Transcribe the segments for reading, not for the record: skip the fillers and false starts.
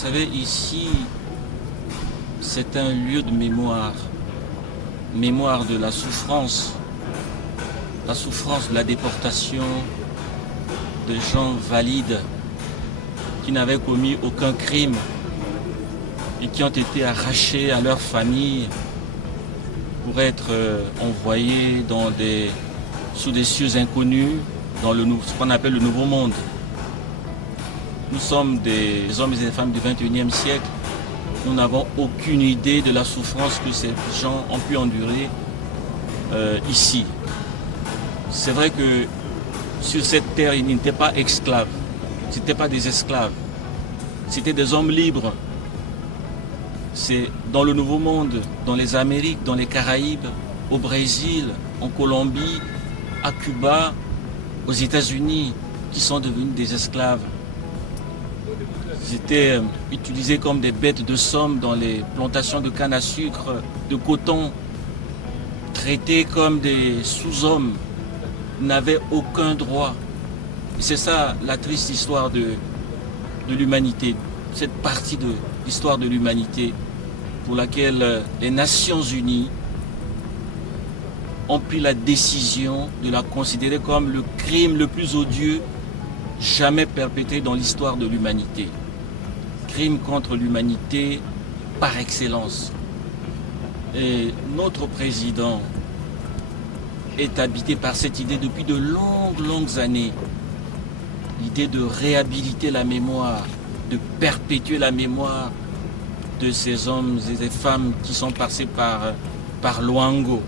savez, ici, c'est un lieu de mémoire. Mémoire de la souffrance de la déportation de gens valides qui n'avaient commis aucun crime et qui ont été arrachés à leur famille pour être envoyés sous des cieux inconnus dans ce qu'on appelle le Nouveau Monde. Nous sommes des hommes et des femmes du XXIe siècle. Nous n'avons aucune idée de la souffrance que ces gens ont pu endurer ici. C'est vrai que sur cette terre, ils n'étaient pas esclaves. Ce n'étaient pas des esclaves. C'était des hommes libres. C'est dans le Nouveau Monde, dans les Amériques, dans les Caraïbes, au Brésil, en Colombie, à Cuba, aux États-Unis, qui sont devenus des esclaves. Ils étaient utilisés comme des bêtes de somme dans les plantations de canne à sucre, de coton, traités comme des sous-hommes, n'avaient aucun droit. Et c'est ça la triste histoire de l'humanité, cette partie de l'histoire de l'humanité pour laquelle les Nations Unies ont pris la décision de la considérer comme le crime le plus odieux jamais perpétré dans l'histoire de l'humanité. Crime contre l'humanité par excellence. Et notre président est habité par cette idée depuis de longues années. L'idée de réhabiliter la mémoire, de perpétuer la mémoire de ces hommes et ces femmes qui sont passés par Luango,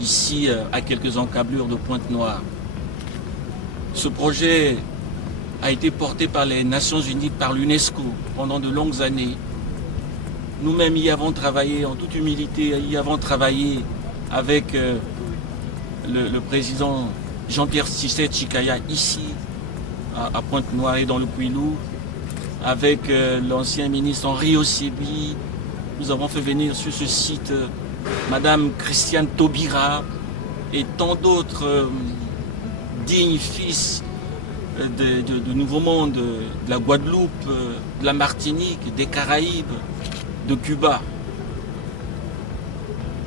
ici à quelques encablures de Pointe-Noire. Ce projet a été porté par les Nations Unies, par l'UNESCO pendant de longues années. Nous-mêmes y avons travaillé, en toute humilité, y avons travaillé avec le président Jean-Pierre Cissé Chikaya ici, à Pointe-Noire et dans le Kouilou, avec l'ancien ministre Henri Ossébi. Nous avons fait venir sur ce site Madame Christiane Taubira et tant d'autres dignes fils de Nouveau Monde, de la Guadeloupe, de la Martinique, des Caraïbes, de Cuba.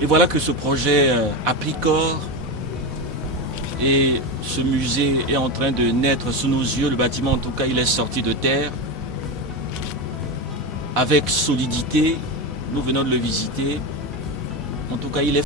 Et voilà que ce projet a pris corps et ce musée est en train de naître sous nos yeux. Le bâtiment, en tout cas, il est sorti de terre avec solidité. Nous venons de le visiter. En tout cas, il est